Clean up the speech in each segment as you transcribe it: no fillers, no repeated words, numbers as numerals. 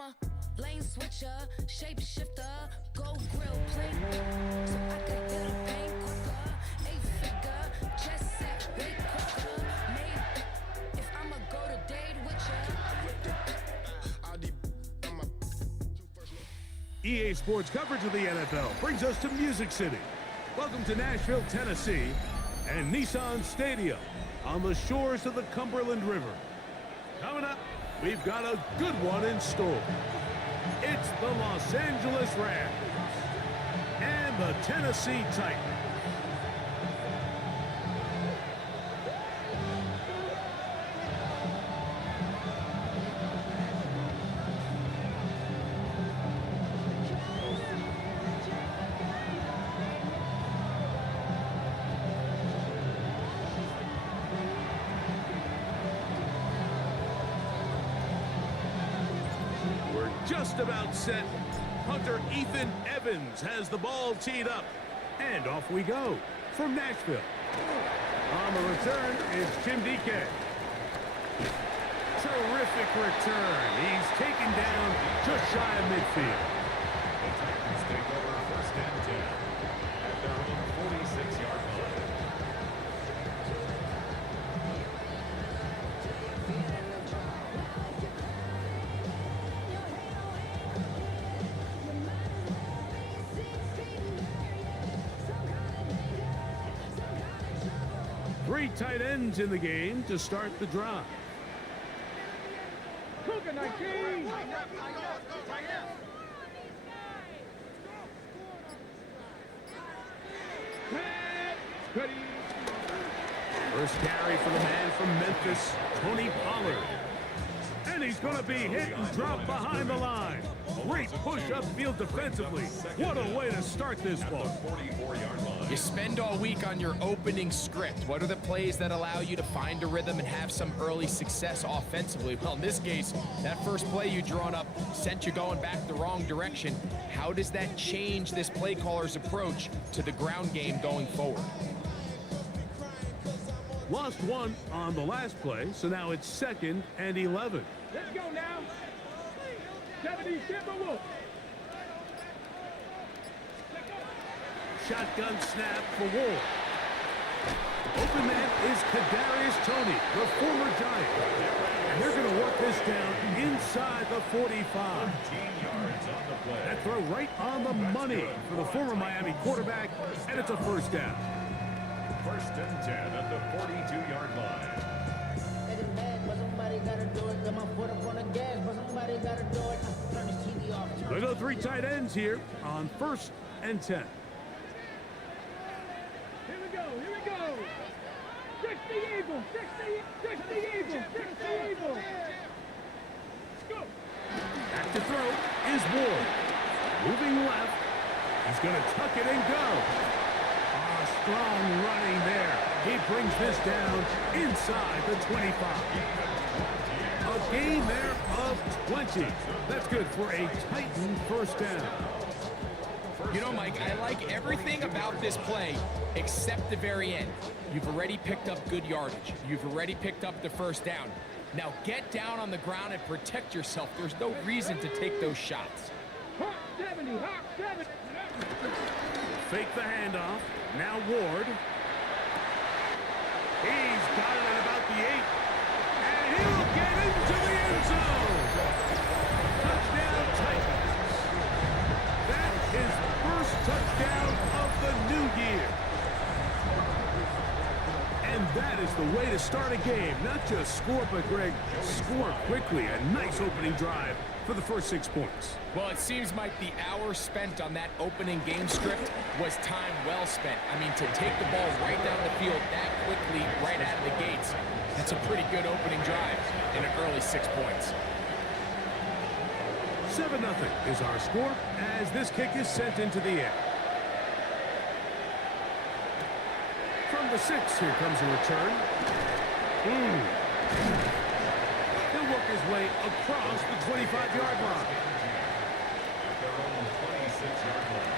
I'm a lane switcher, shapeshifter, go grill, play so I could get a pain quicker. 8-figure, chest set, way quicker. Made if I'ma go to date with ya. EA Sports coverage of the NFL brings us to Music City. Welcome to Nashville, Tennessee, and Nissan Stadium on the shores of the Cumberland River. Coming up, we've got a good one in store. It's the Los Angeles Rams and the Tennessee Titans. Just about set. Hunter Ethan Evans has the ball teed up. And off we go from Nashville. On the return is Jim DK. Terrific return. He's taken down just shy of midfield. The Titans take over first and 10 at their own 46-yard line. Three tight ends in the game to start the drive. First carry for the man from Memphis, Tony Pollard. And he's going to be hit and dropped behind the line. Great push upfield defensively. What a way to start this one. You spend all week on your opening script. What are the plays that allow you to find a rhythm and have some early success offensively? Well, in this case, that first play you drawn up sent you going back the wrong direction. How does that change this play caller's approach to the ground game going forward? Lost one on the last play, so now it's 2nd and 11. Let's go now. 70 Timberwolves. Shotgun snap for Ward. Open man is Kadarius Toney, the former Giant. And they're going to work this down inside the 45. That throw right on the money for the former Miami quarterback, and it's a first down. First and 10 at the 42-yard line. They go three tight ends here on 1st and 10. Here we go. 60 Eagles. 60 Eagles. Let's go. Back to throw is Ward. Moving left. He's going to tuck it and go. Strong running there. He brings this down inside the 25. A gain there of 20. That's good for a Titan first down. You know, Mike, I like everything about this play except the very end. You've already picked up good yardage. You've already picked up the first down. Now get down on the ground and protect yourself. There's no reason to take those shots. Hawk 70. Fake the handoff. Now Ward. He's got it at about the 8. And he'll get into the end zone. Touchdown Titans. That is first touchdown of the new year. And that is the way to start a game. Not just score, but Greg, score quickly. A nice opening drive for the first 6 points. Well, it seems like the hour spent on that opening game script was time well spent. I mean, to take the ball right down the field that quickly, right out of the gates, that's a pretty good opening drive in an early 6 points. 7-0 is our score as this kick is sent into the air. From the 6, here comes a return. He'll work his way across the 25-yard line. At their own 26-yard line.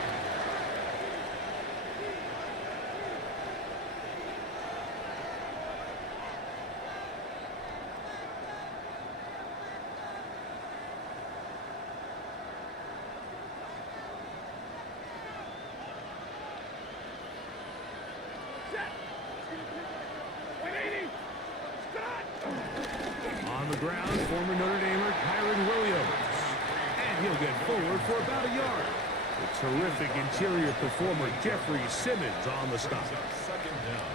former Notre Damer Kyron Williams. And he'll get forward for about a yard. The terrific interior performer Jeffrey Simmons on the stop. Second down.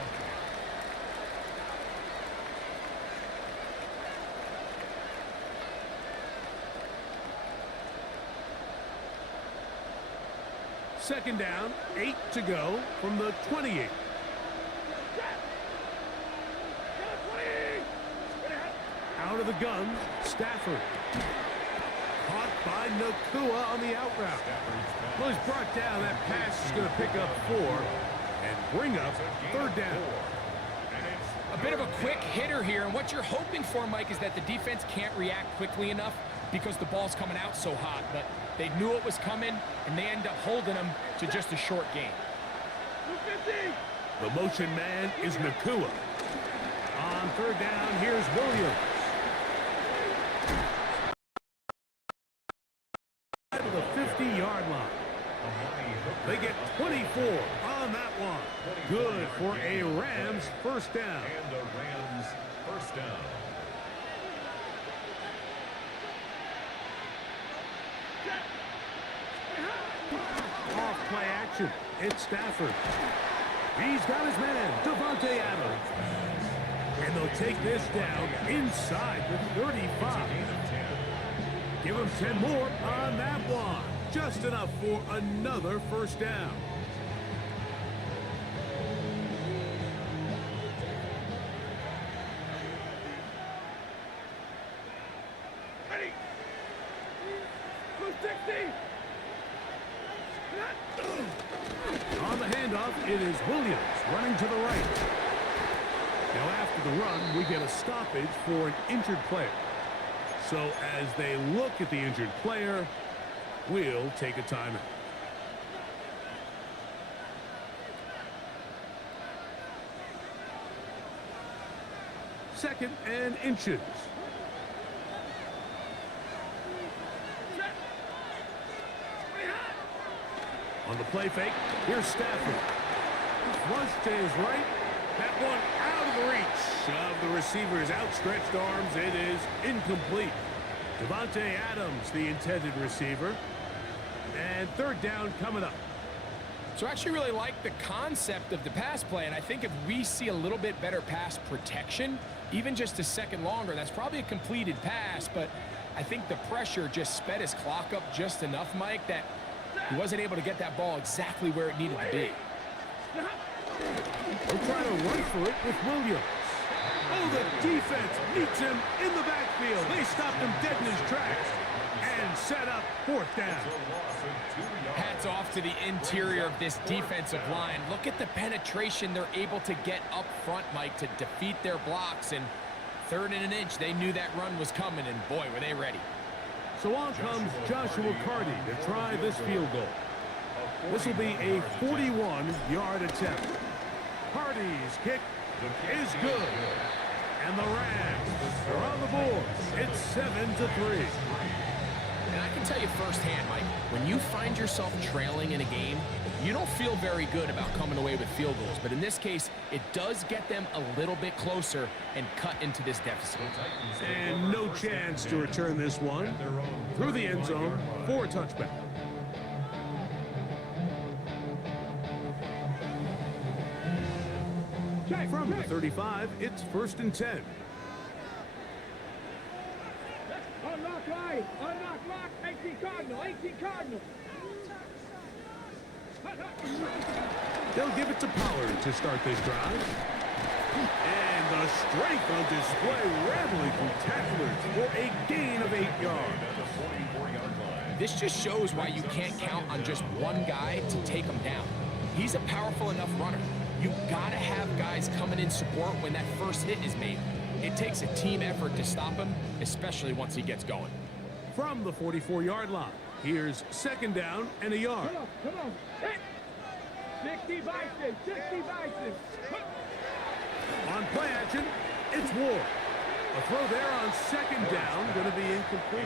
Second down, 8 to go from the 28. Out of the gun, Stafford. Caught by Nakua on the out route. Well, he's brought down. That pass is going to pick up 4 and bring up third down. A bit of a quick hitter here, and what you're hoping for, Mike, is that the defense can't react quickly enough because the ball's coming out so hot, but they knew it was coming, and they end up holding them to just a short gain. The motion man is Nakua. On third down, here's Williams. To the 50-yard line. They get 24 on that one. Good for a Rams first down. And the Rams first down. Off play action. It's Stafford. He's got his man, Davante Adams. And they'll take this down inside the 35. Give him 10 more on that one. Just enough for another first down. Ready. 260. On the handoff, it is Williams running to the right. Now after the run, we get a stoppage for an injured player. So as they look at the injured player, we'll take a timeout. Second and inches. On the play fake, here's Stafford. Flush to his right. That one out of the reach of the receiver's outstretched arms. It is incomplete. Davante Adams, the intended receiver. And third down coming up. So I actually really like the concept of the pass play, and I think if we see a little bit better pass protection, even just a second longer, that's probably a completed pass, but I think the pressure just sped his clock up just enough, Mike, that he wasn't able to get that ball exactly where it needed to be. They'll try to run for it with Williams. Oh, the defense meets him in the backfield. They stopped him dead in his tracks and set up fourth down. Hats off to the interior of this defensive line. Look at the penetration they're able to get up front, Mike, to defeat their blocks. And third and an inch, they knew that run was coming, and boy, were they ready. So on comes Joshua Carty to try this field goal. This will be a 41-yard attempt. Carty's kick is good. And the Rams are on the board. It's 7-3. And I can tell you firsthand, Mike, when you find yourself trailing in a game, you don't feel very good about coming away with field goals. But in this case, it does get them a little bit closer and cut into this deficit. And no chance to return this one through the end zone for a touchback. From the 35, it's 1st and 10. Unlock right. Unlock lock. 18 Cardinal. 18 Cardinal. They'll give it to Pollard to start this drive. And the strength on display, rambling through tacklers for a gain of 8 yards. This just shows why you can't count on just one guy to take him down. He's a powerful enough runner. You gotta have guys coming in support when that first hit is made. It takes a team effort to stop him, especially once he gets going. From the 44-yard line, here's 2nd down and a yard. Come on. Hit. 60 Bison. 60 Bison. On play action, it's Ward. A throw there on 2nd down, going to be incomplete.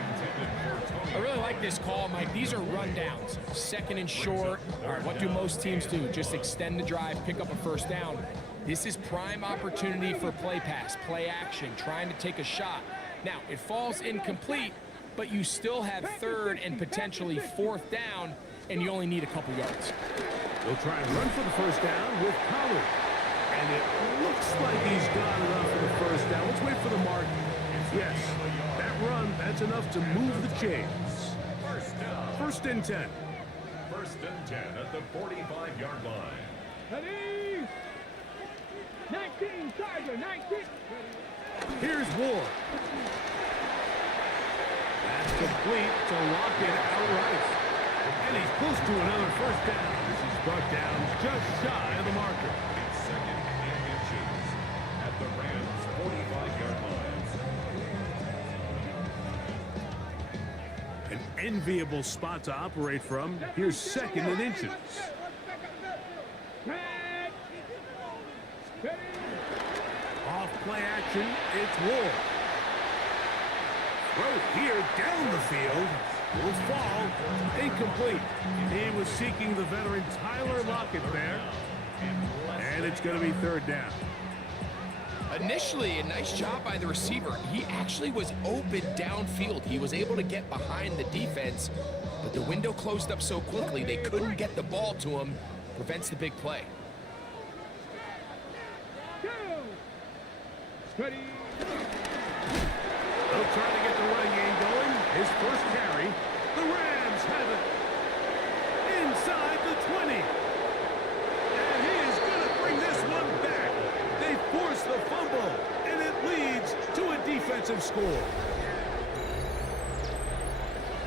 I really like this call, Mike. These are rundowns. 2nd and short. All right, what do most teams do? Just extend the drive, pick up a first down. This is prime opportunity for play pass, play action, trying to take a shot. Now, it falls incomplete, but you still have third and potentially fourth down, and you only need a couple yards. They'll try and run for the first down with Pollard. And it looks like he's got enough for the first down. Let's wait for the mark. Yes, that run, that's enough to move the chains. First and 10. First and 10 at the 45-yard line. Ready? 19, Tiger, 19. Here's Ward. That's complete to lock it outright. And he's close to another first down. This is brought down just shy of the marker. It's second and inches at the Rams' 45-yard line. An enviable spot to operate from. Here's second and inches. Off play action, it's Ward. Throw here down the field. Will fall. Incomplete. He was seeking the veteran Tyler Lockett there. And it's going to be third down. Initially, a nice job by the receiver. He actually was open downfield. He was able to get behind the defense, but the window closed up so quickly they couldn't get the ball to him. Prevents the big play. Ready? They'll try to get the running game going. His first carry. The Rams have it. Inside the 20. And he is going to bring this one back. They force the fumble, and it leads to a defensive score.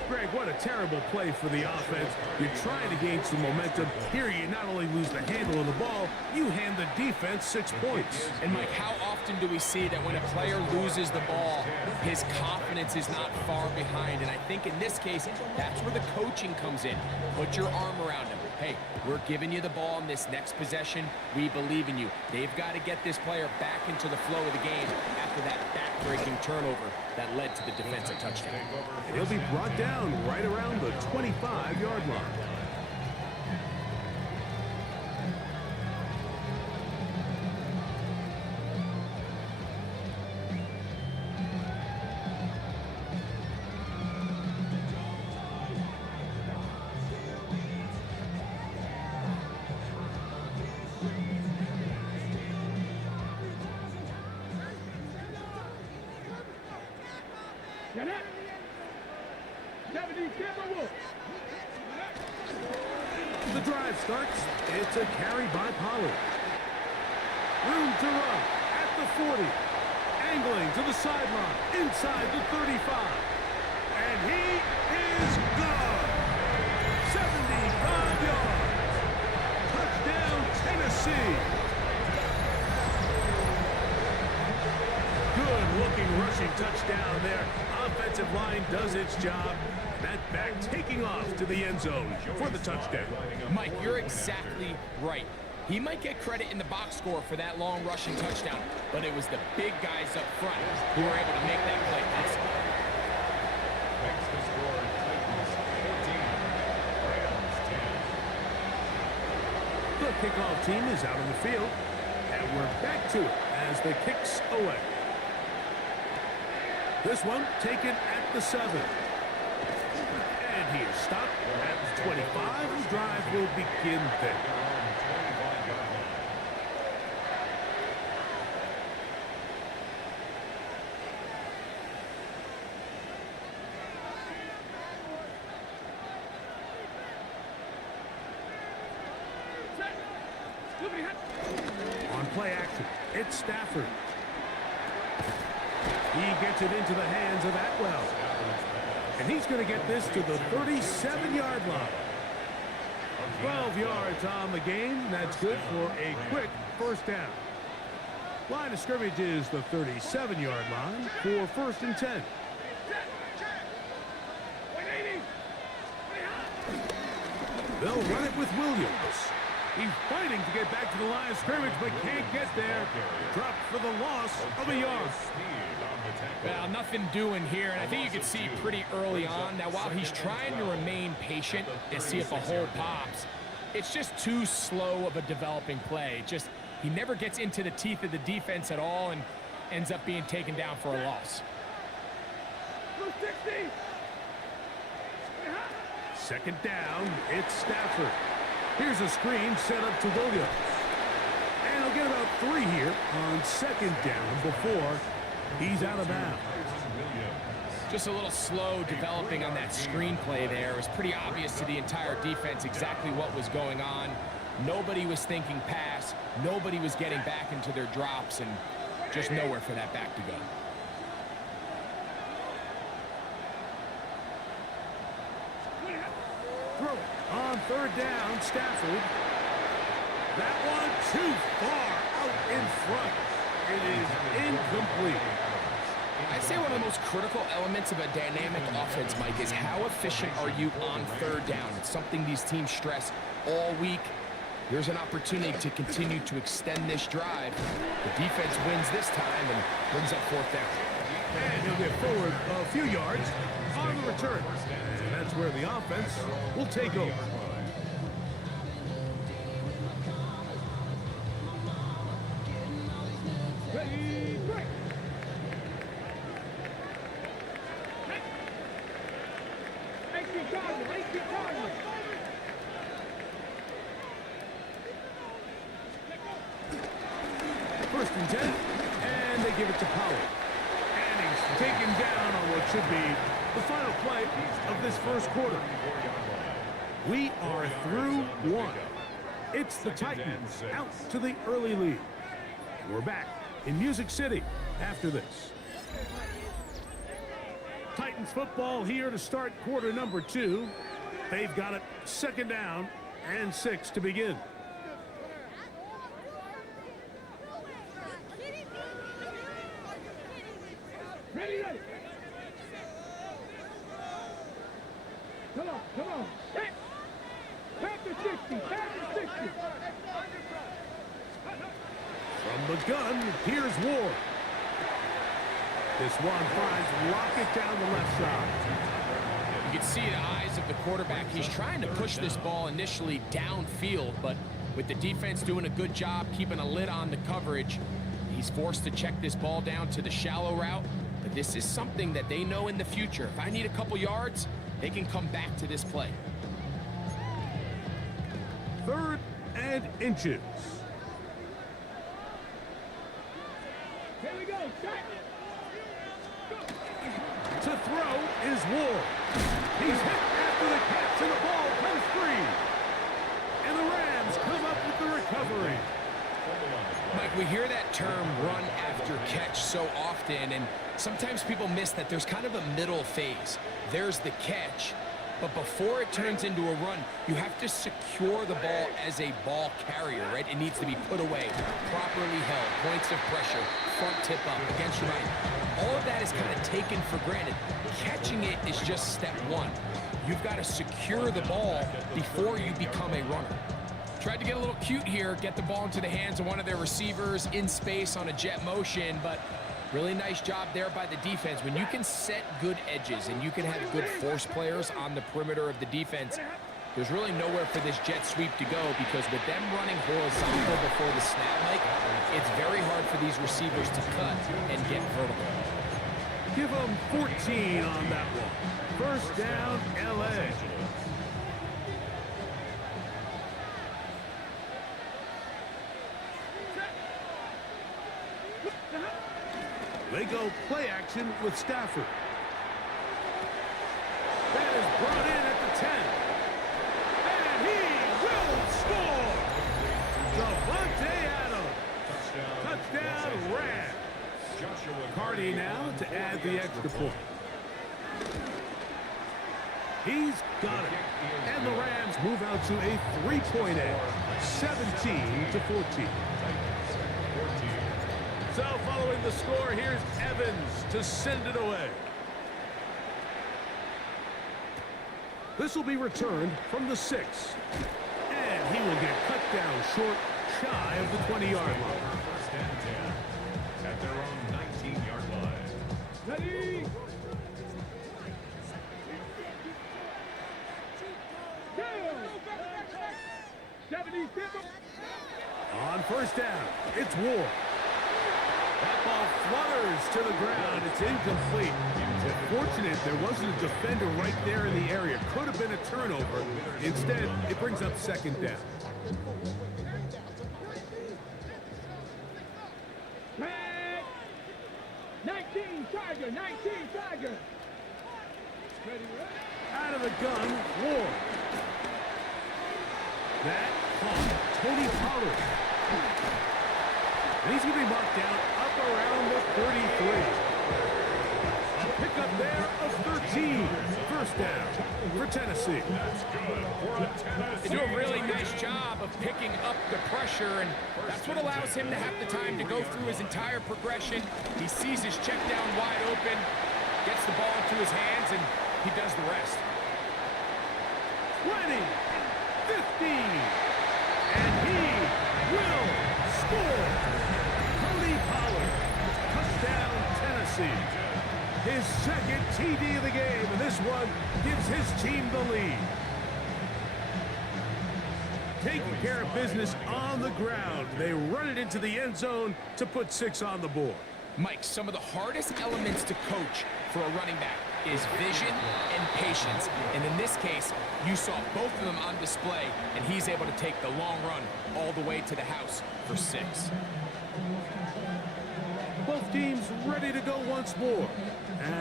Greg, what a terrible play for the offense. You're trying to gain some momentum. Here you not only lose the handle of the ball, you hand the defense 6 points. And Mike, how often do we see that when a player loses the ball, his confidence is not far behind? And I think in this case, that's where the coaching comes in. Put your arm around him. Hey, we're giving you the ball in this next possession. We believe in you. They've got to get this player back into the flow of the game after that back-breaking turnover that led to the defensive touchdown. And he'll be brought down right around the 25-yard line. Get it? 70, Timberwolves. The drive starts. It's a carry by Pollard. Room to run at the 40. Angling to the sideline. Inside the 35. And he is gone. 75 yards. Touchdown, Tennessee. Good-looking rushing touchdown there. Offensive line does its job. That back taking off to the end zone for the touchdown. Mike, you're exactly right. He might get credit in the box score for that long rushing touchdown, but it was the big guys up front who were able to make that play possible. Makes the score Titans 14, Rams 10. The kickoff team is out on the field, and we're back to it as the kicks away. This one taken at the 7. And he is stopped at the 25. The drive will begin there. On play action, it's Stafford. He gets it into the hands of Atwell. And he's going to get this to the 37-yard line. 12 yards on the game. That's good for a quick first down. Line of scrimmage is the 37-yard line for first and 10. They'll run it with Williams. He's fighting to get back to the line of scrimmage, but can't get there. Dropped for the loss of a yard. Well, nothing doing here, and I think you can see pretty early on. Now, while he's trying to remain patient and see if a hole pops, it's just too slow of a developing play. He never gets into the teeth of the defense at all and ends up being taken down for a loss. Number 60. Second down, it's Stafford. Here's a screen set up to Williams. And he'll get about 3 here on second down before he's out of bounds. Just a little slow developing on that screenplay there. It was pretty obvious to the entire defense exactly what was going on. Nobody was thinking pass. Nobody was getting back into their drops, and just nowhere for that back to go. Throw it on third down, Stafford. That one too far out in front. It is incomplete. I'd say one of the most critical elements of a dynamic offense, Mike, is how efficient are you on third down. It's something these teams stress all week. Here's an opportunity to continue to extend this drive. The defense wins this time and brings up fourth down. And he'll get forward a few yards on the return. And that's where the offense will take over. Ready, break. Cardinal. First and 10, and they give it to Powell. And he's taken down on what should be the final play of this first quarter. We are through one. It's the Titans out to the early lead. We're back in Music City after this. Titans football here to start quarter number 2. They've got it second down and 6 to begin. Ready. Come on. Tap to 60. From the gun, here's Ward. This one finds Lockett down the left side. You can see the eyes of the quarterback. He's trying to push this ball initially downfield, but with the defense doing a good job keeping a lid on the coverage, he's forced to check this ball down to the shallow route. But this is something that they know in the future. If I need a couple yards, they can come back to this play. Third and inches. Here we go. To throw is Ward. He's hit after the catch, and the ball comes free. And the Rams come up with the recovery. Mike, we hear that term run after catch so often, and sometimes people miss that there's kind of a middle phase. There's the catch, but before it turns into a run, you have to secure the ball as a ball carrier, right? It needs to be put away, properly held, points of pressure, front tip up, against your body. All of that is kind of taken for granted. Catching it is just step one. You've got to secure the ball before you become a runner. Tried to get a little cute here, get the ball into the hands of one of their receivers in space on a jet motion, but really nice job there by the defense. When you can set good edges and you can have good force players on the perimeter of the defense, there's really nowhere for this jet sweep to go, because with them running horizontal before the snap, Mike, it's very hard for these receivers to cut and get vertical. Give them 14 on that one. First down, L.A. They go play action with Stafford. That is brought in at the 10. And he will score! Davante Adams. Touchdown, Rams. Cardi now to add the extra point. He's got it. And the Rams move out to a 3-point edge, 17-14. So following the score, here's Evans to send it away. This will be returned from the 6. And he will get cut down short, shy of the 20-yard line. First and 10 at their own 19-yard line. Ready. Go. 75. On first down, it's Ward. That ball flutters to the ground. It's incomplete. Fortunate there wasn't a defender right there in the area. Could have been a turnover. Instead, it brings up second down. Tag. 19 Tiger, 19 Tiger. Out of the gun, Ward. That caught Tony Pollard. And he's going to be marked down up around the 33. A pickup there of 13. First down for Tennessee. They do a really nice job of picking up the pressure, and that's what allows him to have the time to go through his entire progression. He sees his check down wide open, gets the ball into his hands, and he does the rest. 20, 15, and he will score. Tony Pollard, touchdown Tennessee. His second TD of the game, and this one gives his team the lead. Taking care of business on the ground. They run it into the end zone to put 6 on the board. Mike, some of the hardest elements to coach for a running back is vision and patience. And in this case, you saw both of them on display, and he's able to take the long run all the way to the house for 6. Both teams ready to go once more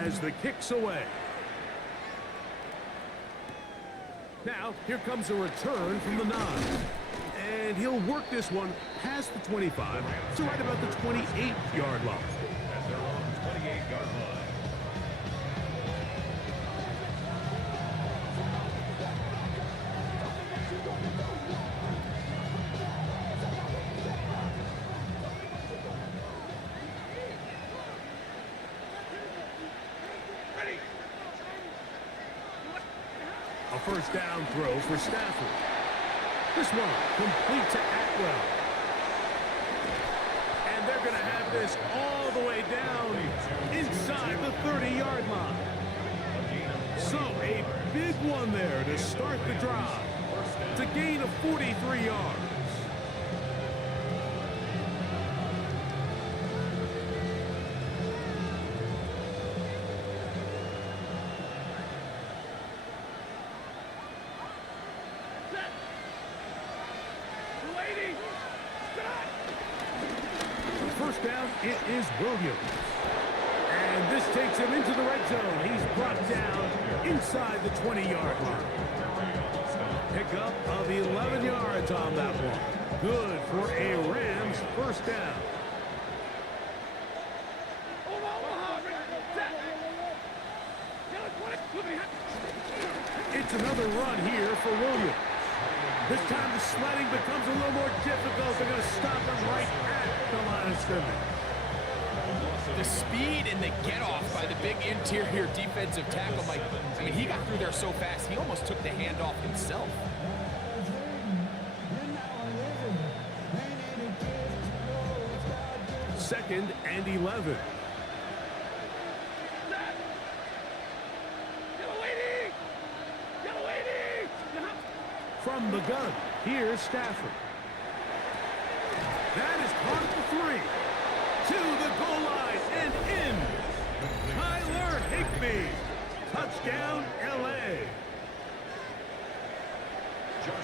as the kick's away. Now, here comes a return from the 9. And he'll work this one past the 25 to right about the 28-yard line. At their own 28-yard line. A first down throw for Stafford. This one complete to Atwell. And they're going to have this all the way down inside the 30-yard line. So a big one there to start the drive. To gain of 43 yards. First down, it is Williams. And this takes him into the red zone. He's brought down inside the 20-yard line. Pickup of 11 yards on that one. Good for a Rams first down. It's another run here for Williams. This time the sledding becomes a little more difficult. They're going to stop him right at the line of scrimmage. The speed and the get-off by the big interior defensive tackle, Mike. I mean, he got through there so fast, he almost took the handoff himself. Second and 11. From the gun, here's Stafford. That is caught at the 3. To the goal line and in. Tyler Higbee. Touchdown, L.A.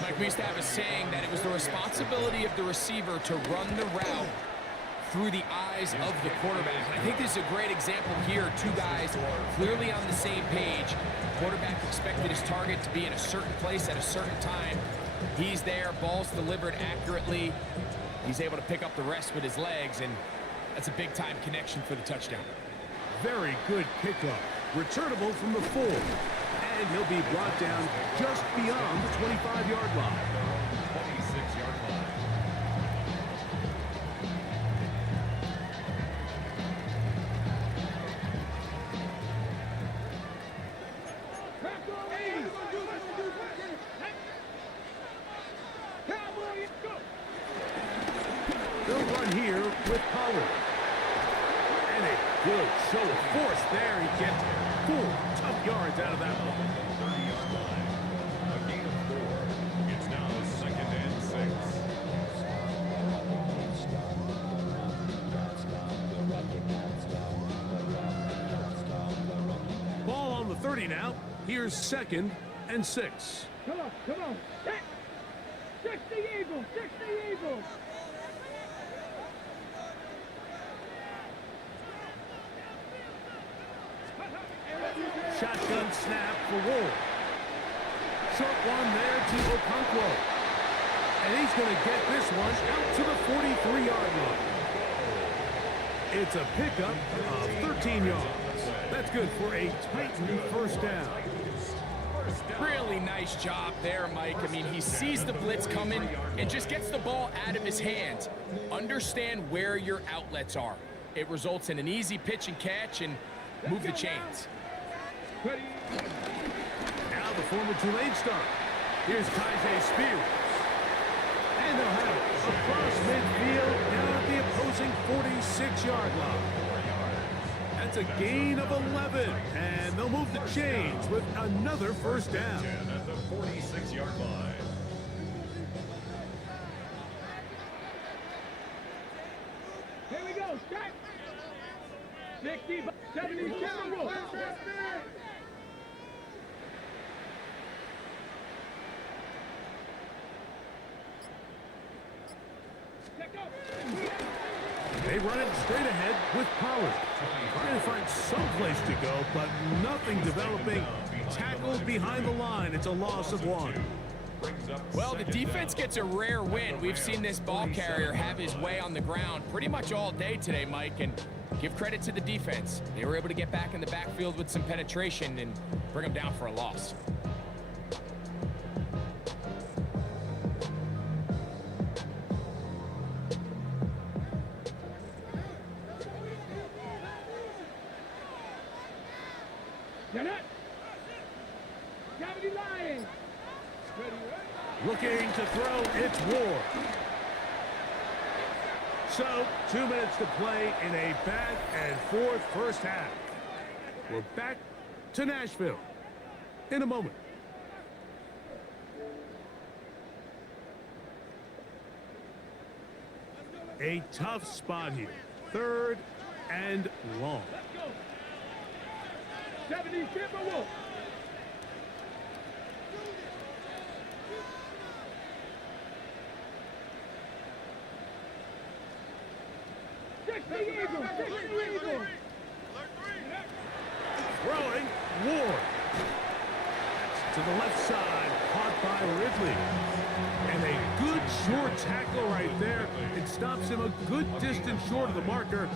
Mike, we used to have a saying that it was the responsibility of the receiver to run the route through the eyes of the quarterback. And I think this is a great example here. Two guys clearly on the same page. Quarterback expected his target to be in a certain place at a certain time. He's there, ball's delivered accurately. He's able to pick up the rest with his legs, and that's a big-time connection for the touchdown. Very good pickup. Returnable from the 4. And he'll be brought down just beyond the 25-yard line. 26-yard line. They'll run here with Pollard. And a good show of force there. He gets 4 tough yards out of that one. 30-yard line. A gain of 4. It's now 2nd and 6. 30 now. Here's 2nd and 6. Come on, come on. 60 Eagles, 60 Eagles. Shotgun snap for Ward. Short one there to Okonkwo. And he's going to get this one out to the 43-yard line. It's a pickup of 13 yards. That's good for a Titan first down. Really nice job there, Mike. I mean, he sees the blitz coming and just gets the ball out of his hands. Understand where your outlets are. It results in an easy pitch and catch and move the chains. Now the former Tulane star. Here's Tyjae Spears. And they'll have it across midfield down at the opposing 46-yard line. That's a gain of 11, and they'll move the chains with another first down. At the 46-yard line. Here we go, start. 60, 70, Timberwolves. They run it straight ahead with Pollard. Trying to find some place to go, but nothing developing. Tackled behind the line. It's a loss of 1. Well, the defense gets a rare win. We've seen this ball carrier have his way on the ground pretty much all day today, Mike, and give credit to the defense. They were able to get back in the backfield with some penetration and bring them down for a loss. Looking to throw, it's Ward. So, 2 minutes to play in a back-and-forth first half. We're back to Nashville in a moment. A tough spot here. 3rd and long. Let's go. 70 Timberwolves. Throwing, Ward. To the left side, caught by Ridley. And a good short tackle right there. It stops him a good distance short of the marker.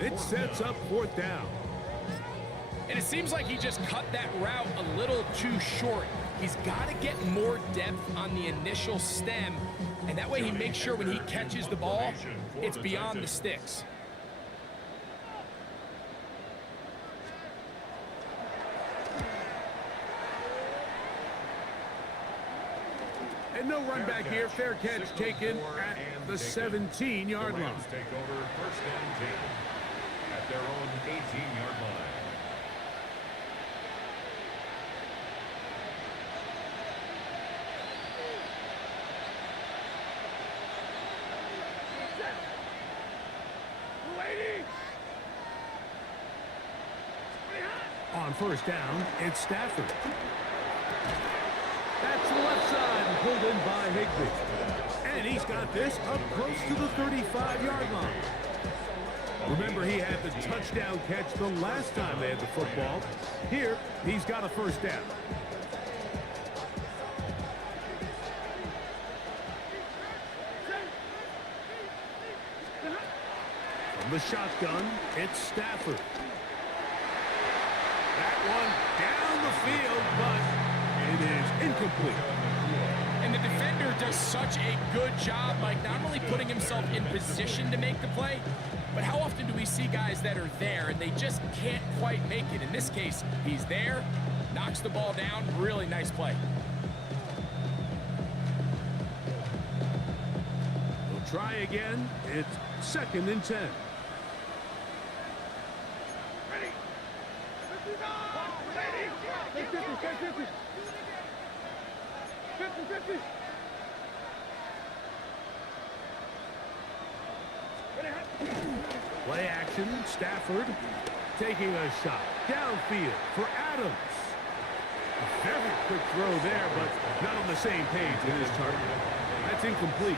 It sets up 4th down. And it seems like he just cut that route a little too short. He's got to get more depth on the initial stem, and that way he makes sure when he catches the ball, it's beyond the sticks. And no run back here. Fair catch taken at the 17-yard line. Take over 1st and 10 at their own 18-yard line. On 1st down, it's Stafford. That's the left side and pulled in by Higbee. And he's got this up close to the 35-yard line. Remember, he had the touchdown catch the last time they had the football. Here, he's got a first down. From the shotgun, it's Stafford. That one down the field, but it is incomplete. And the defender does such a good job, Mike, not only putting himself in position to make the play, but how often do we see guys that are there and they just can't quite make it? In this case, he's there, knocks the ball down, really nice play. We'll try again. It's 2nd and 10. Play action, Stafford taking a shot downfield for Adams. Very quick throw there, but not on the same page with his target. That's incomplete.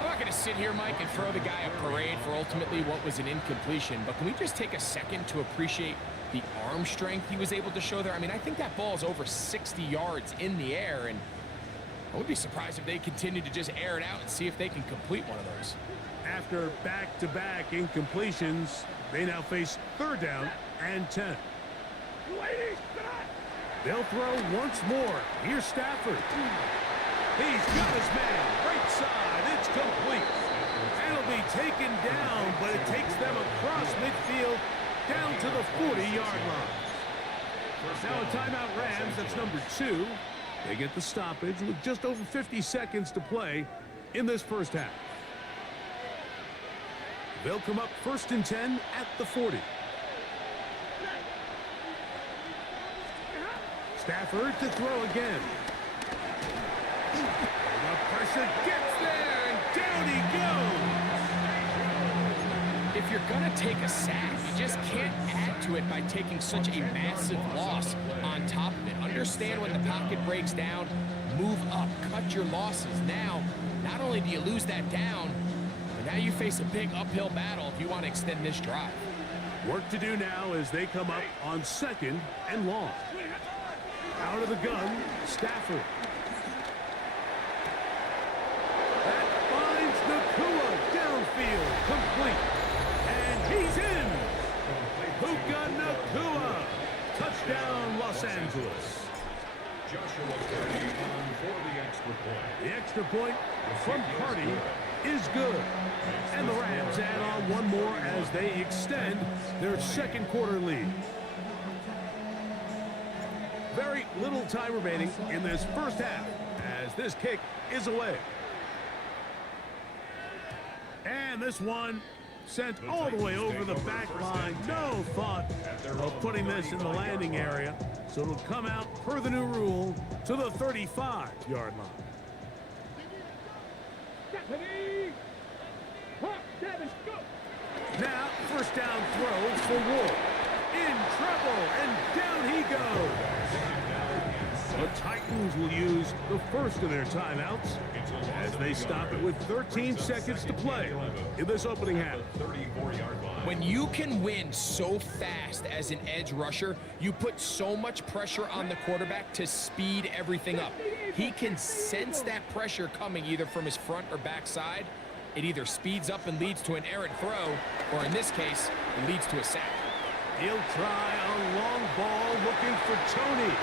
I'm not going to sit here, Mike, and throw the guy a parade for ultimately what was an incompletion, but can we just take a second to appreciate the arm strength he was able to show there? I mean, I think that ball is over 60 yards in the air, and I would be surprised if they continue to just air it out and see if they can complete one of those. After back-to-back incompletions, they now face 3rd down and 10. They'll throw once more. Here's Stafford. He's got his man. Right side. It's complete. And it'll be taken down, but it takes them across midfield down to the 40-yard line. Now a timeout Rams. That's number 2. They get the stoppage with just over 50 seconds to play in this first half. They'll come up 1st and 10 at the 40. Stafford to throw again. The pressure gets there, and down he goes. If you're going to take a sack, you just can't add to it by taking such a massive loss on top of it. Understand when the pocket breaks down, move up, cut your losses. Now, not only do you lose that down, but now you face a big uphill battle if you want to extend this drive. Work to do now as they come up on 2nd and long. Out of the gun, Stafford. That finds Nakua downfield, complete. And he's in. Puka Nakua. Touchdown, Los Angeles. Joshua Purdy on for the extra point. The extra point from Purdy is good. And the Rams add on one more as they extend their 2nd quarter lead. Very little time remaining in this first half as this kick is away. And this one sent all the way over the back line. No thought of putting this in the landing area. So it'll come out per the new rule to the 35-yard line. Now, 1st down throw for Wolf. In trouble, and down he goes. The Titans will use the first of their timeouts as they stop it with 13 seconds to play in this opening half. When you can win so fast as an edge rusher, you put so much pressure on the quarterback to speed everything up. He can sense that pressure coming either from his front or back side. It either speeds up and leads to an errant throw, or in this case, it leads to a sack. He'll try a long ball looking for Tony.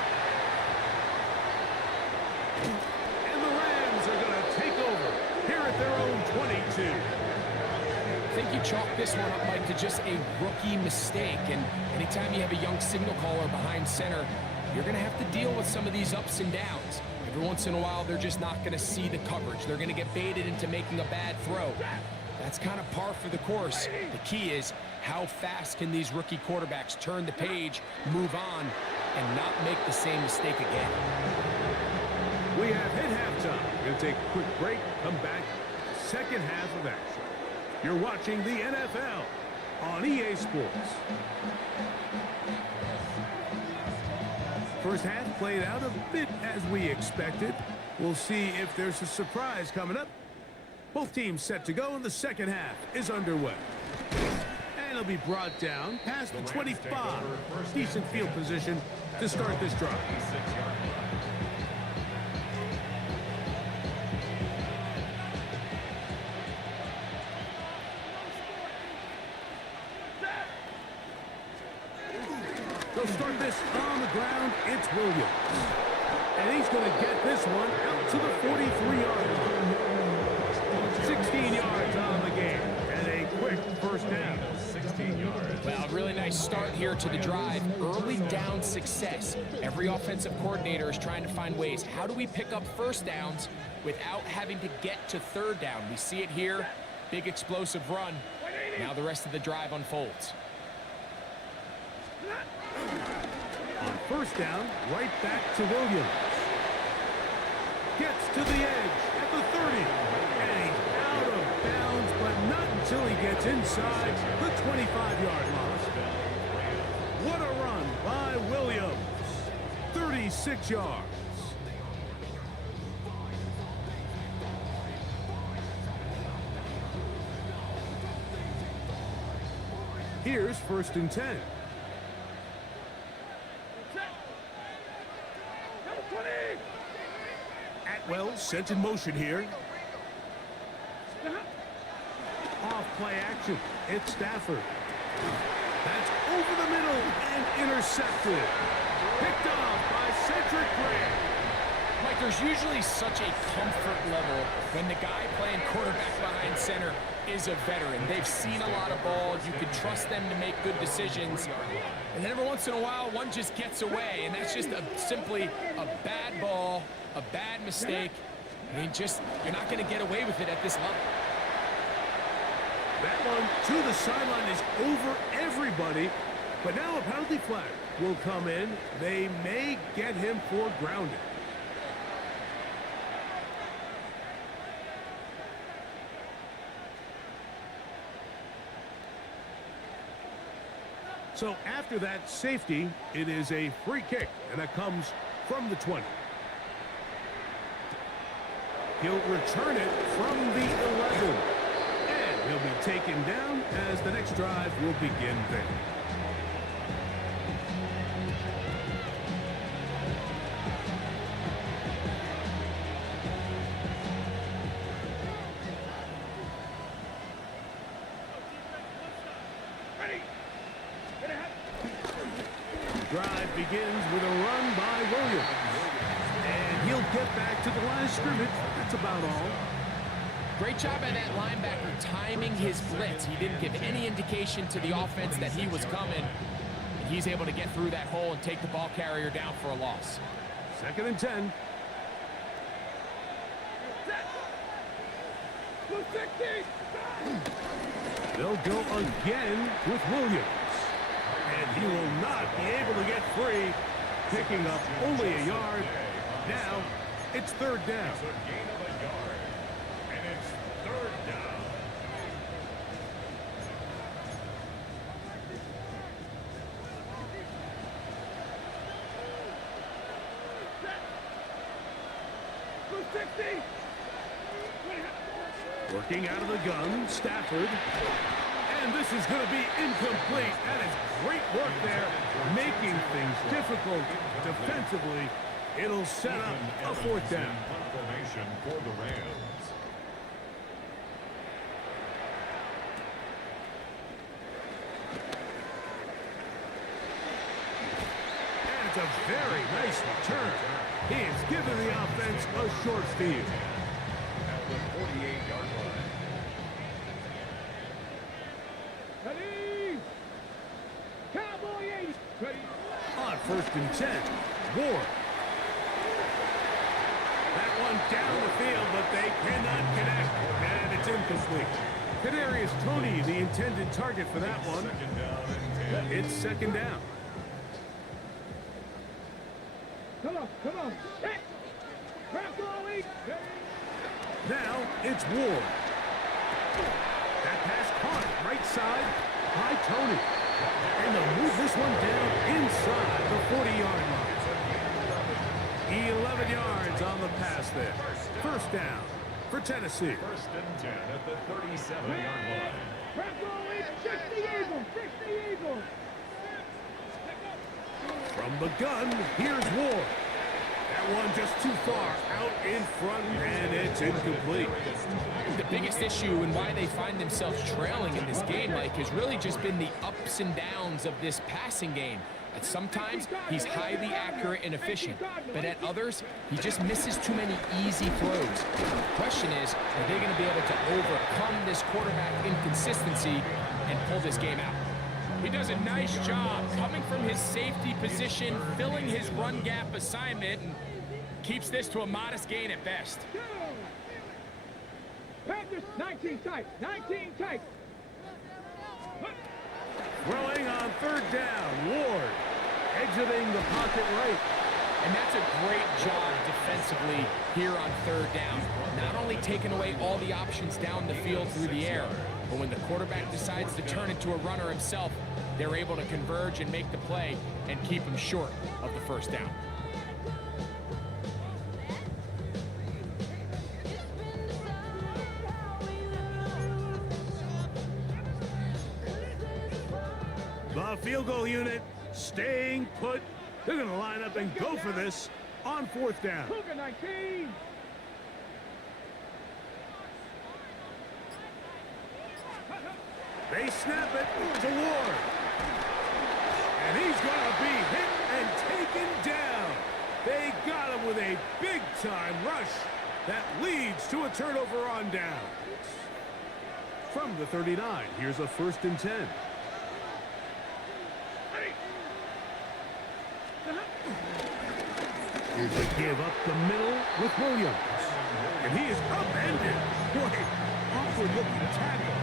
And the Rams are going to take over here at their own 22. I think you chalk this one up, Mike, to just a rookie mistake. And anytime you have a young signal caller behind center, you're going to have to deal with some of these ups and downs. Every once in a while, they're just not going to see the coverage. They're going to get baited into making a bad throw. That's kind of par for the course. The key is how fast can these rookie quarterbacks turn the page, move on, and not make the same mistake again. We have hit halftime. We're going to take a quick break, come back, 2nd half of action. You're watching the NFL on EA Sports. First half played out a bit as we expected. We'll see if there's a surprise coming up. Both teams set to go, and the 2nd half is underway. And it'll be brought down past the 25. Decent field position to start this drive. They'll start this on the ground. It's Williams. And he's going to get this one out to the 43-yard line. 16 yards on the game. And a quick first down. 16 yards. Well, really nice start here to the drive. Early down success. Every offensive coordinator is trying to find ways. How do we pick up first downs without having to get to 3rd down? We see it here. Big explosive run. Now the rest of the drive unfolds. On 1st down, right back to Williams. Gets to the edge at the 30. And he's out of bounds, but not until he gets inside the 25-yard line. What a run by Williams. 30 46 yards. Here's 1st and 10. Atwell sent in motion here. Off play action. It's Stafford. That's over the middle and intercepted. Picked off by Cedric Grant. Mike, there's usually such a comfort level when the guy playing quarterback behind center is a veteran. They've seen a lot of balls. You can trust them to make good decisions. And then every once in a while, one just gets away, and that's just simply a bad ball, a bad mistake. And you're not going to get away with it at this level. That one to the sideline is over everybody. But now a penalty flag will come in. They may get him for grounding. So after that safety, it is a free kick, and that comes from the 20. He'll return it from the 11. And he'll be taken down as the next drive will begin there. Drive begins with a run by Williams. And he'll get back to the line of scrimmage. That's about all. Great job by that linebacker timing his blitz. He didn't give any indication to the offense that he was coming. And he's able to get through that hole and take the ball carrier down for a loss. 2nd and 10. They'll go again with Williams. And he will not be able to get free, picking up only a yard. Now, it's 3rd down. It's a gain of a yard, and it's 3rd down. Working out of the gun, Stafford. And this is going to be incomplete. That is great work there, making things difficult defensively. It'll set up a 4th down. Formation for the Rams. And it's a very nice return. He has given the offense a short field. At the 48-yard line. Cowboy 80. Ready. On 1st and 10, Ward. That one down the field, but they cannot connect, and it's incomplete. Kadarius Toney, the intended target for that one. 2nd down and 10. It's 2nd down. Come on. Hey. Grab ball 8. Now it's Ward. That pass caught right side by Toney. And they'll move this one down inside the 40-yard line. 11 yards on the pass there. 1st down for Tennessee. 1st and 10 at the 37-yard line. Grab ball 8. 60 Eagles. 60 Eagles. From the gun, here's Ward. That one just too far out in front, and it's incomplete. The biggest issue and why they find themselves trailing in this game, Mike, has really just been the ups and downs of this passing game. At sometimes, he's highly accurate and efficient, but at others, he just misses too many easy throws. The question is, are they going to be able to overcome this quarterback inconsistency and pull this game out? He does a nice job coming from his safety position, filling his run gap assignment, and keeps this to a modest gain at best. Panthers 19 tight. 19 tight. Throwing on 3rd down, Ward exiting the pocket right. And that's a great job defensively here on 3rd down. Not only taking away all the options down the field through the air, but when the quarterback decides to turn into a runner himself, they're able to converge and make the play and keep him short of the 1st down. field goal unit staying put. They're going to line up and go for this on 4th down. Cougar 19. They snap it to Ward. And he's going to be hit and taken down. They got him with a big-time rush that leads to a turnover on down. From the 39, here's a 1st and 10. Here's a give up the middle with Williams. And he is upended. Boy, awkward-looking tackle.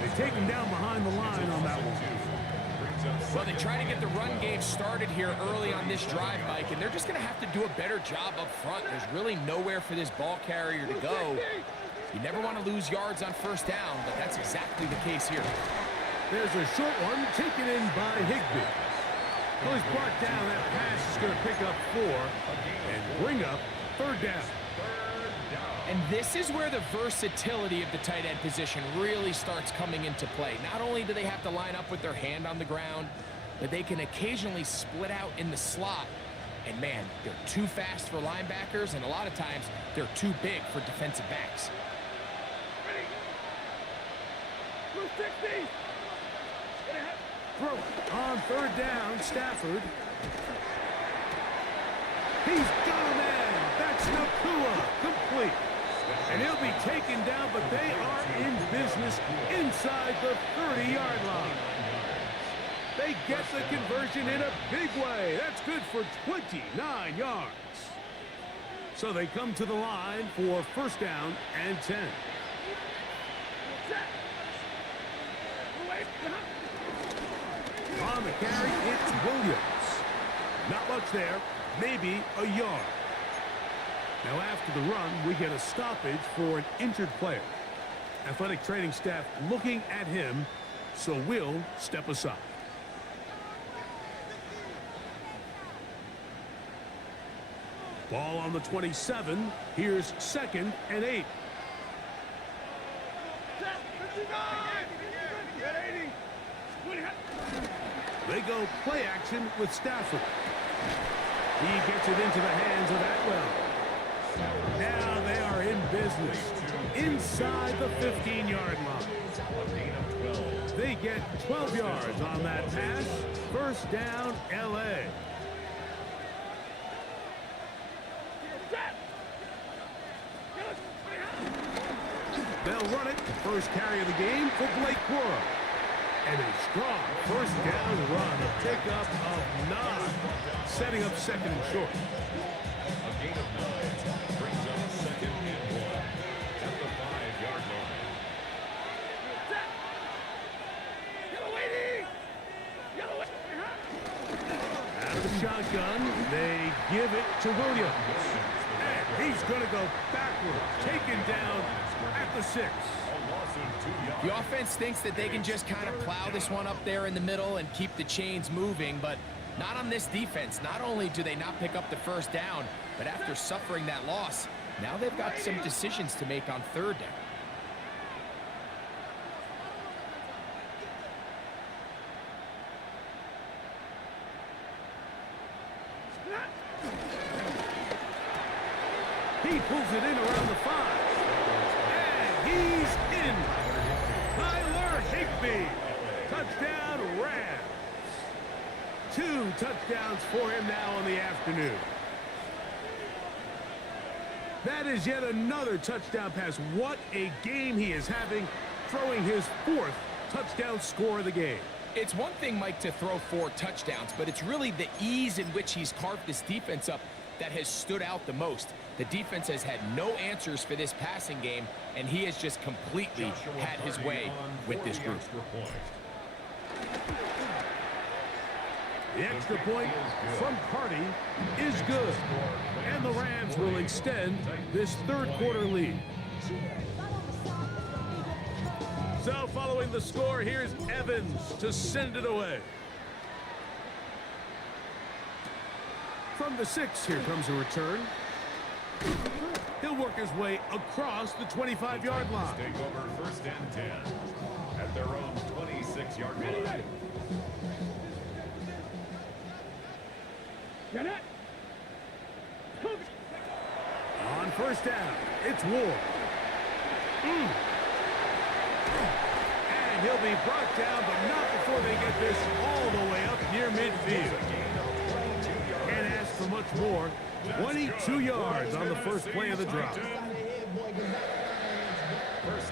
They take him down behind the line on that one. Well, they try to get the run game started here early on this drive, Mike, and they're just going to have to do a better job up front. There's really nowhere for this ball carrier to go. You never want to lose yards on 1st down, but that's exactly the case here. There's a short one taken in by Higbee. Well, he's brought down. That pass is going to pick up 4 and bring up 3rd down. And this is where the versatility of the tight end position really starts coming into play. Not only do they have to line up with their hand on the ground, but they can occasionally split out in the slot. And man, they're too fast for linebackers, and a lot of times they're too big for defensive backs. Throw on 3rd down, Stafford. He's got a man. That's Nakua, complete. And he'll be taken down, but they are in business inside the 30-yard line. They get the conversion in a big way. That's good for 29 yards. So they come to the line for 1st down and 10. On the carry, it's Williams. Not much there, maybe a yard. Now after the run, we get a stoppage for an injured player. Athletic training staff looking at him, so we'll step aside. Ball on the 27. Here's 2nd and 8. They go play action with Stafford. He gets it into the hands of Atwell. Now they are in business inside the 15-yard line. They get 12 yards on that pass. 1st down, L.A. They'll run it. First carry of the game for Blake Worrell. And a strong 1st down run. A pickup of 9. Setting up 2nd and short. A gain of 9 brings up 2nd and 1 at the 5-yard line. Out of the shotgun, they give it to Williams. And he's going to go backward. Taken down at the 6. The offense thinks that they can just kind of plow this one up there in the middle and keep the chains moving, but not on this defense. Not only do they not pick up the 1st down, but after suffering that loss, now they've got some decisions to make on 3rd down. He pulls it in around the 5. And he's in. Tyler Higbee. Touchdown, Rams. 2 touchdowns for him now on the afternoon. That is yet another touchdown pass. What a game he is having, throwing his 4th touchdown score of the game. It's one thing, Mike, to throw 4 touchdowns, but it's really the ease in which he's carved this defense up that has stood out the most. The defense has had no answers for this passing game, and he has just completely had his way with this group. The extra point from Party is good. And the Rams will extend this 3rd quarter lead. So following the score, here's Evans to send it away. From the 6, here comes a return. He'll work his way across the 25-yard line. Take over 1st and 10 at their own 26-yard line. Get it. On first down, it's Ward. And he'll be brought down, but not before they get this all the way up near midfield. Can't ask for much more. 22 yards on the first play of the drop. First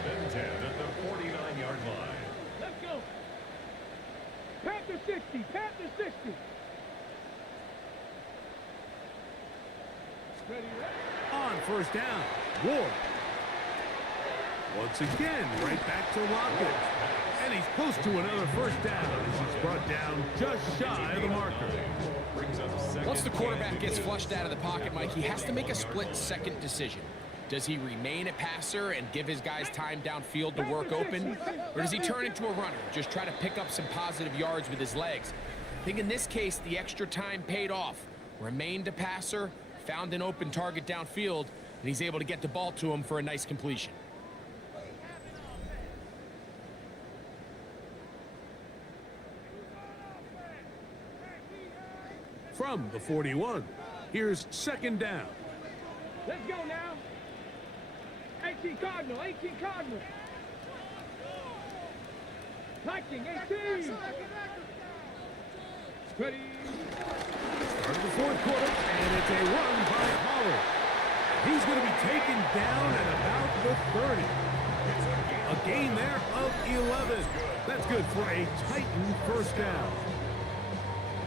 and 10 at the 49-yard line. Let's go. Panther 60. Panther 60. Ready. On first down, Ward. Once again, right back to Lockett. And he's close to another first down as he's brought down just shy of the marker. Once the quarterback gets flushed out of the pocket, Mike, he has to make a split-second decision. Does he remain a passer and give his guys time downfield to work open? Or does he turn into a runner, just try to pick up some positive yards with his legs? I think in this case, the extra time paid off. Remained a passer, found an open target downfield, and he's able to get the ball to him for a nice completion. From the 41, here's second down. Let's go now. 18 Cardinal. 18 Cardinal. Liking 18. Ready. Start of the fourth quarter, and it's a run by Pollard. He's going to be taken down at about the 30. A gain there of 11. That's good for a Titan first down.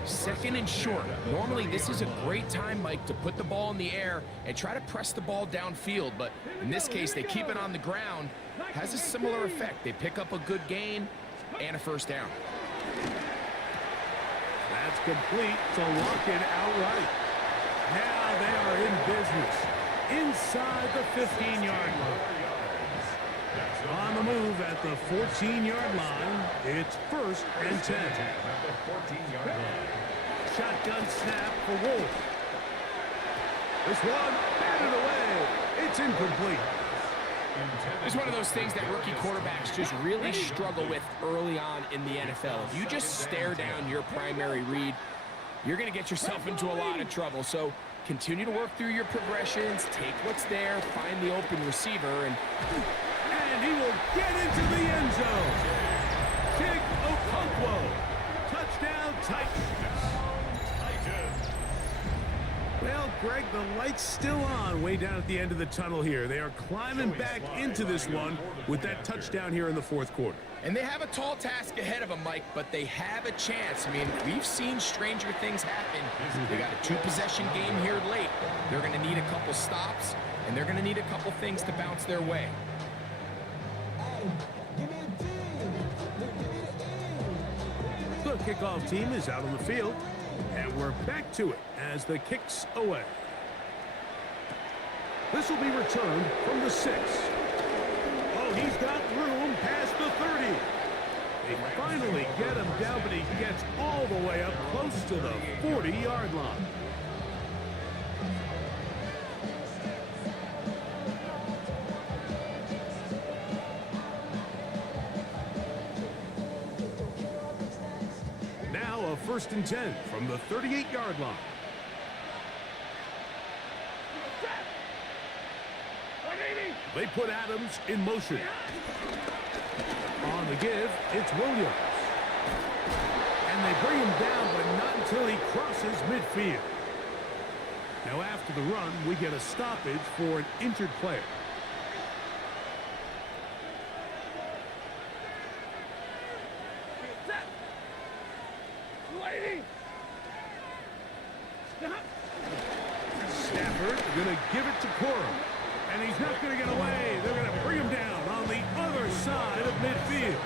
Second and short. Normally, this is a great time, Mike, to put the ball in the air and try to press the ball downfield. But in this case, they keep it on the ground. Has a similar effect. They pick up a good gain and a first down. That's complete to Lockett outright. Now they are in business inside the 15-yard line. On the move at the 14-yard line, it's first and 10. Shotgun snap for Wolf. This one batted away. It's incomplete. It's one of those things that rookie quarterbacks just really struggle with early on in the NFL. If you just stare down your primary read, you're going to get yourself into a lot of trouble. So continue to work through your progressions, take what's there, find the open receiver, and he will get into the end zone. Kick Okonkwo. Touchdown Titans. Well, Greg, the light's still on way down at the end of the tunnel here. They are climbing back into this one with that touchdown here in the fourth quarter. And they have a tall task ahead of them, Mike, but they have a chance. I mean, we've seen stranger things happen. They got a two-possession game here late. They're going to need a couple stops, and they're going to need a couple things to bounce their way. The kickoff team is out on the field, and we're back to it as the kick's away. This will be returned from the 6. Oh, he's got room past the 30. They finally get him down, but he gets all the way up close to the 40-yard line. First and 10 from the 38-yard line. They put Adams in motion. On the give, it's Williams. And they bring him down, but not until he crosses midfield. Now after the run, we get a stoppage for an injured player. Stafford going to give it to Cora. And he's not going to get away. They're going to bring him down on the other side of midfield.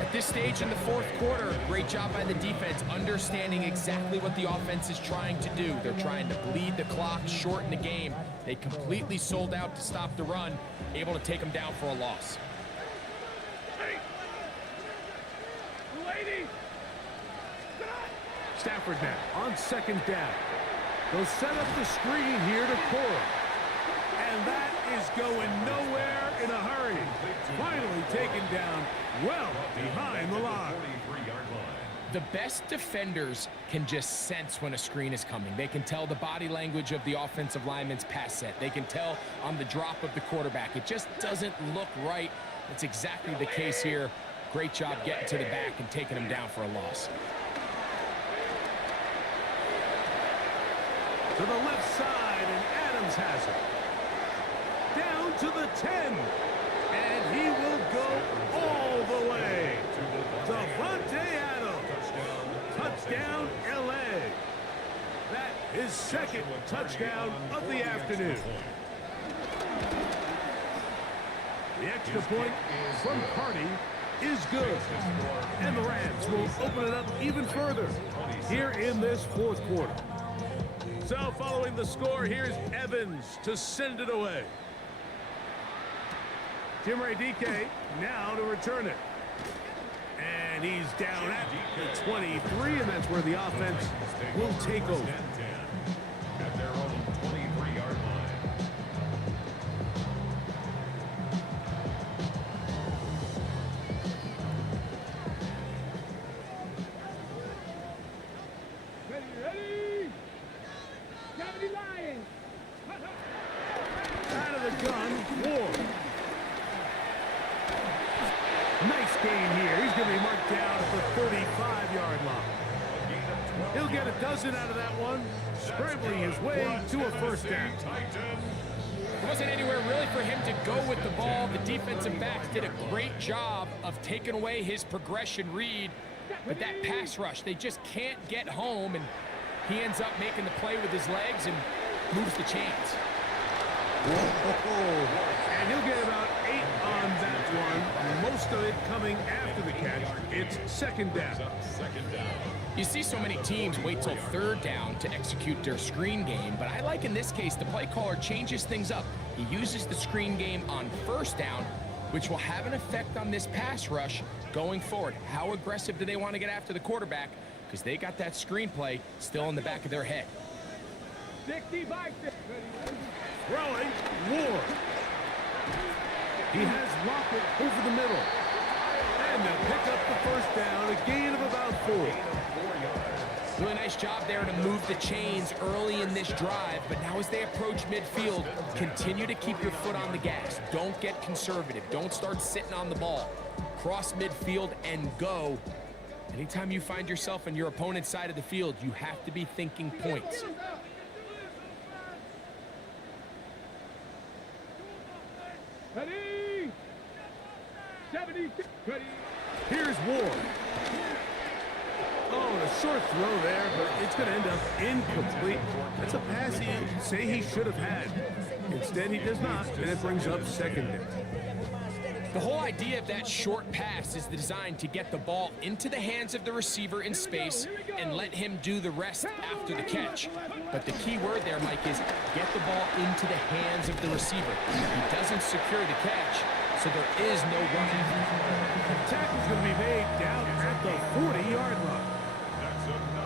At this stage in the fourth quarter, great job by the defense understanding exactly what the offense is trying to do. They're trying to bleed the clock, shorten the game. They completely sold out to stop the run, able to take them down for a loss. Stafford now on second down. They'll set up the screen here to Cora. And that is going nowhere in a hurry. Finally taken down well behind the line. The best defenders can just sense when a screen is coming. They can tell the body language of the offensive lineman's pass set. They can tell on the drop of the quarterback. It just doesn't look right. That's exactly the case here. Great job getting to the back and taking him down for a loss. To the left side, and Adams has it. Down to the 10. And he will go all the way. Davante Adams. Touchdown, L.A. That is second touchdown of the afternoon. The extra point from Carty is good. And the Rams will open it up even further here in this fourth quarter. So following the score, here's Evans to send it away. Timray DK now to return it. And he's down at the 23, and that's where the offense will take over. At their own 23-yard line. Ready! 70 Lions! Out of the gun, Ward. Nice gain here. He's going to be marked down at the 35-yard line. He'll get a dozen out of that one, scrambling his way to a first down. There wasn't anywhere really for him to go with the ball. The defensive backs did a great job of taking away his progression read. But that pass rush, they just can't get home, and he ends up making the play with his legs and moves the chains. And he'll get about 8 on that one. Most of it coming after the catch. It's second down. You see so many teams wait till third down to execute their screen game, but I like in this case the play caller changes things up. He uses the screen game on first down, which will have an effect on this pass rush going forward. How aggressive do they want to get after the quarterback? Because they got that screen play still in the back of their head. 60 by 6. Throwing, Ward. He has Lockett over the middle. And they'll pick up the first down, a gain of about 4. Really nice job there to move the chains early in this drive, but now as they approach midfield, continue to keep your foot on the gas. Don't get conservative. Don't start sitting on the ball. Cross midfield and go. Anytime you find yourself on your opponent's side of the field, you have to be thinking points. Ready! 76. Ready! Here's Ward. Oh, and a short throw there, but it's going to end up incomplete. That's a pass he'd say he should have had. Instead, he does not, and it brings up second down. The whole idea of that short pass is designed to get the ball into the hands of the receiver in space and let him do the rest after the catch. But the key word there, Mike, is get the ball into the hands of the receiver. He doesn't secure the catch, so there is no running. The tackle's going to be made down at the 40-yard line.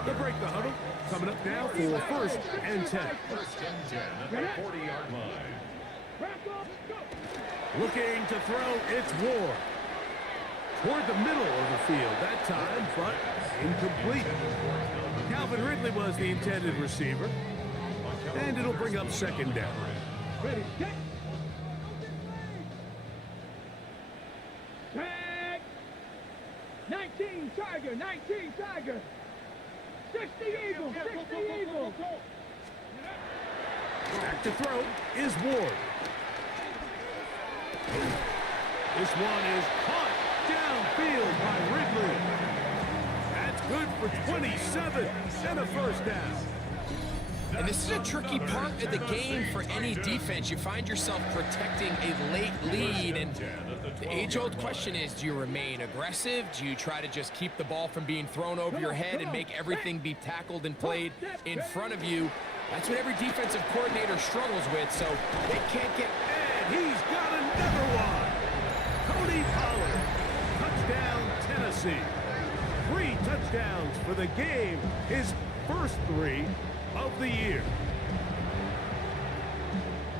They'll break the huddle. Coming up now for first and 10. First and 10 at the 40-yard line. Looking to throw, it's Ward. Toward the middle of the field that time, but incomplete. Calvin Ridley was the intended receiver. And it'll bring up second down. Ready, set. Tag. 19 Tiger, 19 Tiger. 60 Eagle, 60 Eagle. Back to throw is Ward. This one is caught downfield by Ridley. That's good for 27 and a first down. And this is a tricky part of the game for any defense. You find yourself protecting a late lead, and the age-old question is, do you remain aggressive? Do you try to just keep the ball from being thrown over your head and make everything be tackled and played in front of you? That's what every defensive coordinator struggles with, so they can't get... And he's got another one. Cody Pollard. Touchdown, Tennessee. 3 touchdowns for the game. His first 3 of the year.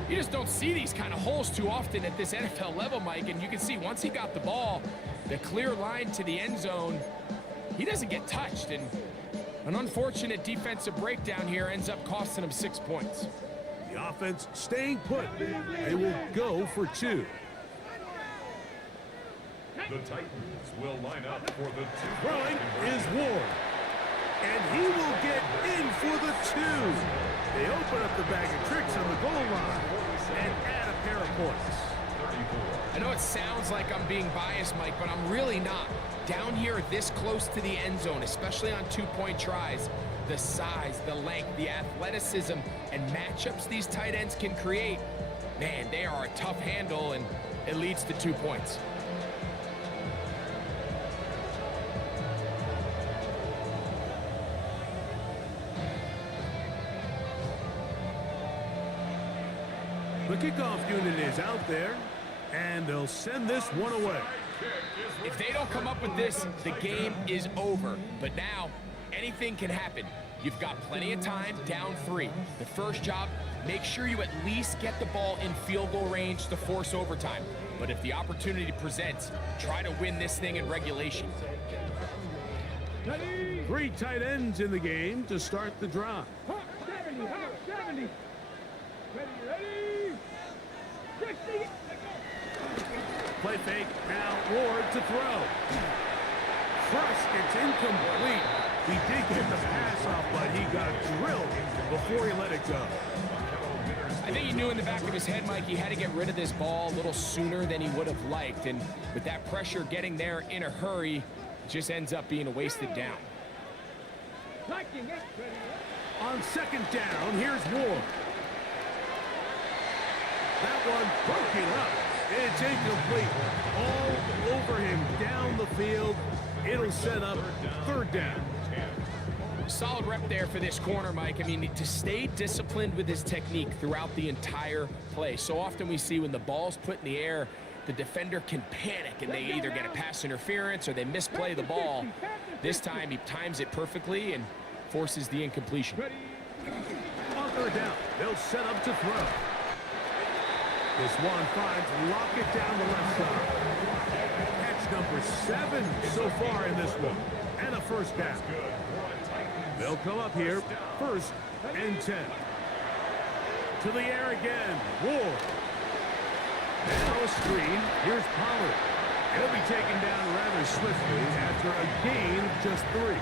You just don't see these kind of holes too often at this NFL level, Mike, and you can see once he got the ball, the clear line to the end zone, he doesn't get touched, and an unfortunate defensive breakdown here ends up costing him 6 points. The offense staying put. They will go for 2. The Titans will line up for the 2. Throwing is Ward. And he will get in for the 2. They open up the bag of tricks on the goal line and add a pair of points. 34. I know it sounds like I'm being biased, Mike, but I'm really not. Down here this close to the end zone, especially on 2-point tries, the size, the length, the athleticism, and matchups these tight ends can create, man, they are a tough handle, and it leads to 2 points. The kickoff unit is out there, and they'll send this one away. If they don't come up with this, the game is over. But now, anything can happen. You've got plenty of time, down 3. The first job, make sure you at least get the ball in field goal range to force overtime. But if the opportunity presents, try to win this thing in regulation. 3 tight ends in the game to start the drive. 70, 70. Ready. 60. Play fake, now Ward to throw. First, it's incomplete. He did get the pass off, but he got drilled before he let it go. I think he knew in the back of his head, Mike, he had to get rid of this ball a little sooner than he would have liked. And with that pressure getting there in a hurry, it just ends up being a wasted down. On second down, here's Ward. That one broken up. It's incomplete. All over him down the field. It'll set up third down. Solid rep there for this corner, Mike. I mean, to stay disciplined with his technique throughout the entire play. So often we see when the ball's put in the air, the defender can panic and they either get a pass interference or they misplay the ball. This time he times it perfectly and forces the incompletion. On third down, they'll set up to throw. This one finds Lockett down the left side. Catch number 7 so far in this one. And a first down. They'll come up here, 1st and 10. To the air again, Ward. Now a screen, here's Pollard. He'll be taken down rather swiftly after a gain of just 3.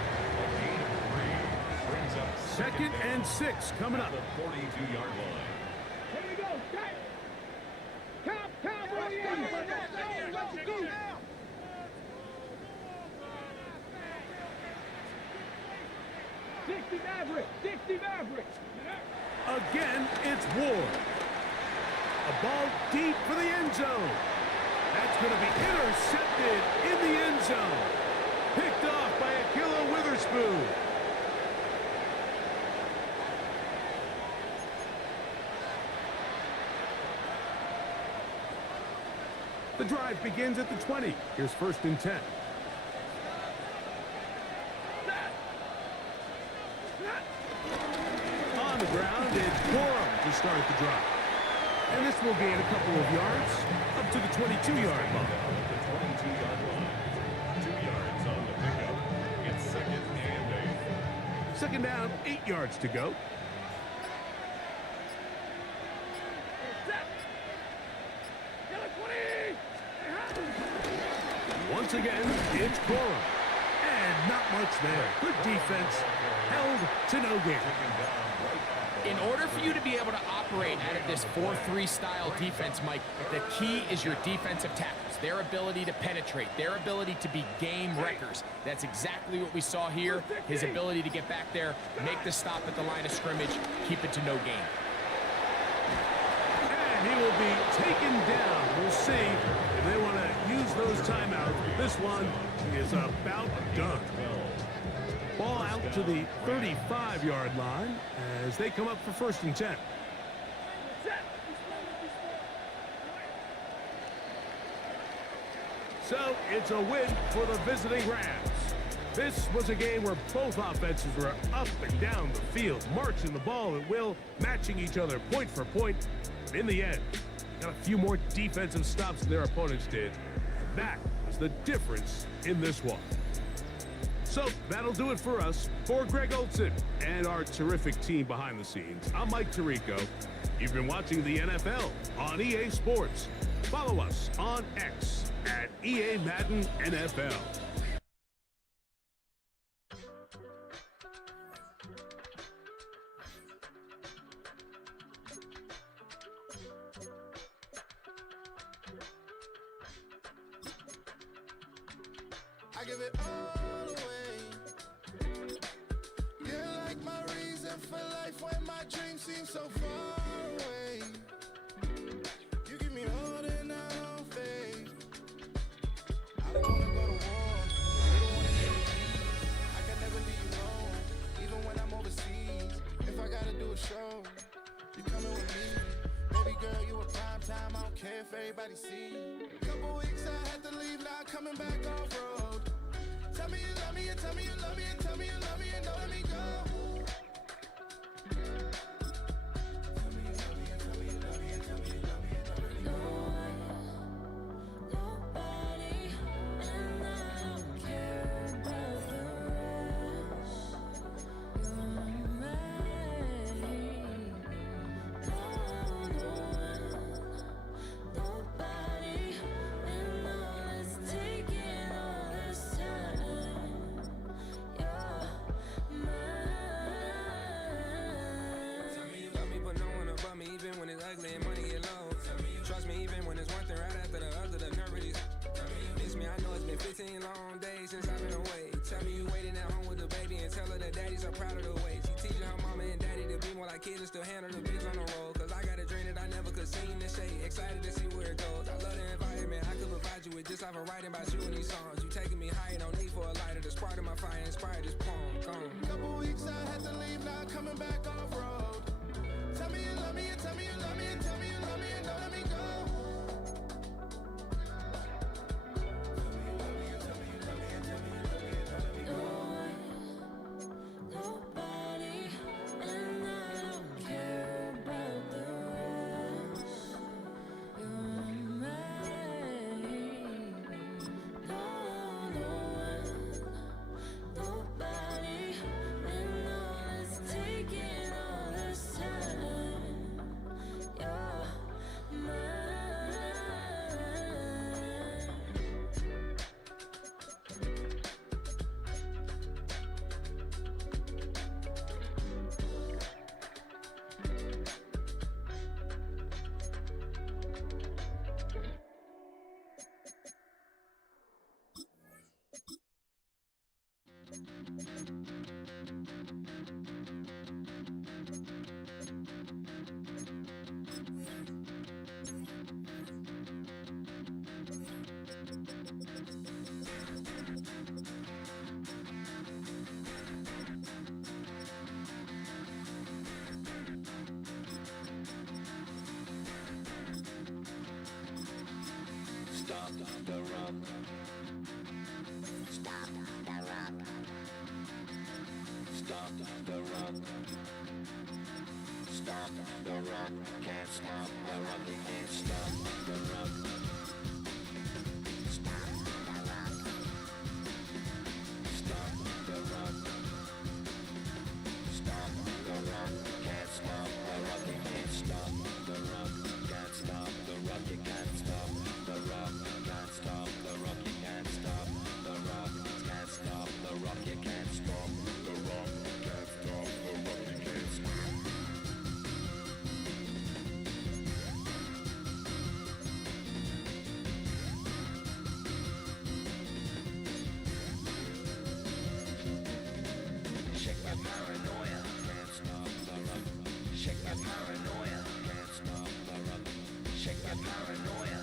2nd and 6 coming up. The 42-yard line. Here we go. Cowboy in. Let's go. 60 Maverick. 60 Maverick. Again, it's Ward. A ball deep for the end zone. That's going to be intercepted in the end zone. Picked off by Akilla Witherspoon. The drive begins at the 20. Here's 1st and 10. On the ground, it's Gorham to start the drive. And this will gain a couple of yards up to the 22-yard line. The 22-yard line. 2 yards on the pickup. It's 2nd and 8. Second down, 8 yards to go. Once again, it's Gorham. And not much there. Good defense. Held to no gain. In order for you to be able to operate out of this 4-3 style defense, Mike, the key is your defensive tackles, their ability to penetrate, their ability to be game wreckers. That's exactly what we saw here, his ability to get back there, make the stop at the line of scrimmage, keep it to no gain. And he will be taken down. We'll see if they want to use those timeouts. This one is about done. Ball out to the 35-yard line as they come up for 1st and 10. So it's a win for the visiting Rams. This was a game where both offenses were up and down the field, marching the ball at will, matching each other point for point. In the end, got a few more defensive stops than their opponents did. That was the difference in this one. So that'll do it for us. For Greg Olson and our terrific team behind the scenes, I'm Mike Tirico. You've been watching the NFL on EA Sports. Follow us on X at EA Madden NFL. I give it all away. You're like my reason for life when my dreams seem so far away. You give me more than I don't fade. I don't wanna go to war. You don't wanna see me. I can never leave you alone, even when I'm overseas. If I gotta do a show, you coming with me. Baby girl, you a prime time. I don't care if everybody see. Couple weeks I had to leave, now coming back off road. Tell me you love me, and tell me you love me, and tell me you love me, and don't let me go. Tell me you love me, and tell me you love me, and tell me you love me, and don't let me go. Nobody, and I don't care about the rest. You're mine. Nobody, and all it's taking all this time. You're mine. Tell me you love me, but no one above me, even when it's ugly and money get low. Trust me, even when it's one thing right after the other, the nerve of these. Miss me, I know it's been 15 long days since I've been away. Tell me you waiting at home with the baby and tell her that daddy's so proud of the way. She teaching her mama and daddy to be more like kids and still handle the biz on the road. Cause I got a dream that I never could see in the shade. Excited to see where it goes. I love the environment I could provide you with just off of writing about you and these songs. You taking me higher, no need for a lighter. The spark of my fire inspired this poem. Gone. Couple weeks I had to leave, now coming back off road. Tell me you love me, and tell me you love me, and tell me you love me, and don't let me go. Tell me you love me, and tell me you love me, and tell me you love me, and don't let me go. Nobody, and I don't care about the rest. You're mine. Nobody, and all it's taking all this time. You're mine. Stop the rock. Stop the rock. Stop the rock. Stop the rock. Can't stop the rock. You can't stop the rock. Stop the rock. Stop the rock. Stop the rock. Can't stop the rock. You can't stop the rock. Can't stop the rock. You can't stop the rock. Can't stop the rock. You can't stop the rock. Can't stop the rock. You can't stop the rock. Can't stop the rock. You can't stop. Shake my paranoia. Can't stop the rock. Shake my paranoia. Can't stop the rock. Shake my paranoia.